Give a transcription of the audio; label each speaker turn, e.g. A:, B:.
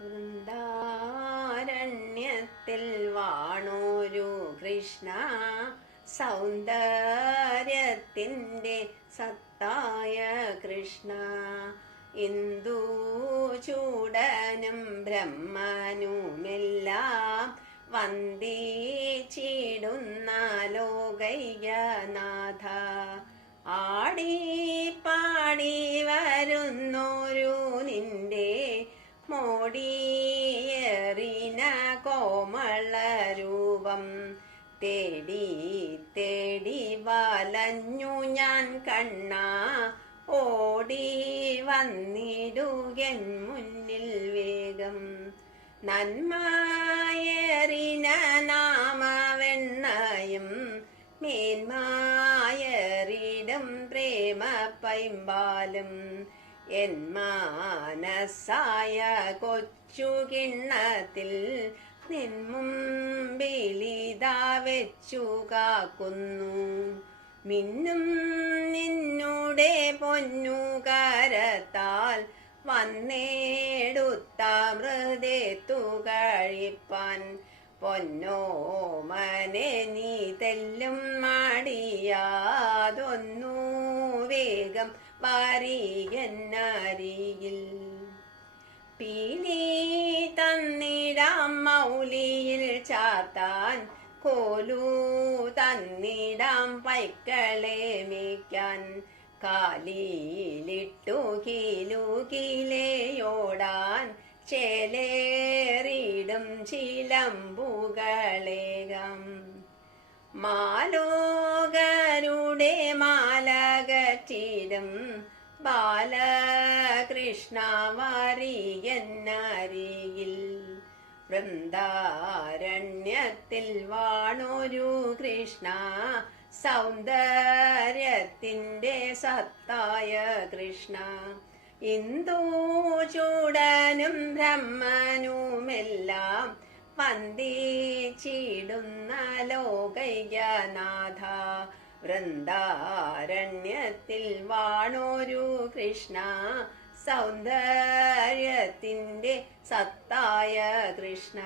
A: വൃന്ദാരണ്യത്തിൽ വാണൂരു കൃഷ്ണ സൗന്ദര്യത്തിന്റെ സത്തായ കൃഷ്ണ. ഇന്ദു ചൂടനും ബ്രഹ്മനുമെല്ലാം വന്ദിച്ചിടുന്ന ലോകയ്യനാഥ ആടി പാടി മോടിയേറിന കോമള രൂപം തേടി തേടി വലഞ്ഞു ഞാൻ കണ്ണ ഓടി വന്നിടുകൻ മുന്നിൽ വേഗം. നന്മായേറിന നാമവെണ്ണയും മേന്മായറിടം പ്രേമ പൈമ്പാലും എൻ മാനസായ കൊച്ചു കിണ്ണത്തിൽ നിൻമുമ്പിലിതാ വെച്ചു കാക്കുന്നു. മിന്നും നിന്നുടെ പൊന്നു കരത്താൽ വന്നേടുത്ത മൃദേത്തു കഴിപ്പാൻ പൊന്നോമനെ നീ തെല്ലും മാടിയാതൊന്നു വേഗം വാരിയന്നരിയിൽ പീലി തന്നിടാം മൗലിയിൽ ചാർത്താൻ കോലു തന്നിടാം പൈക്കളെ മേയ്ക്കാൻ. കാലിയിലിട്ടു കീലു കീലയോടാൻ ചേലേറിടും ചിലമ്പുകളേകം. മാലോകരുടെ മാലകറ്റിടും ബാലകൃഷ്ണ വരിയന്നരിയിൽ വൃന്ദാരണ്യത്തിൽ വാണൊരു കൃഷ്ണ സൗന്ദര്യത്തിന്റെ സത്തായ കൃഷ്ണ. ഇന്ദു ബ്രഹ്മനുമെല്ലാം ബ്രഹ്മനുമെല്ലാം വന്ദിച്ചിടുന്ന ലോകയ്യനാഥ വൃന്ദാരണ്യത്തിൽ വാണോരു കൃഷ്ണ സൗന്ദര്യത്തിന്റെ സത്തായ കൃഷ്ണ.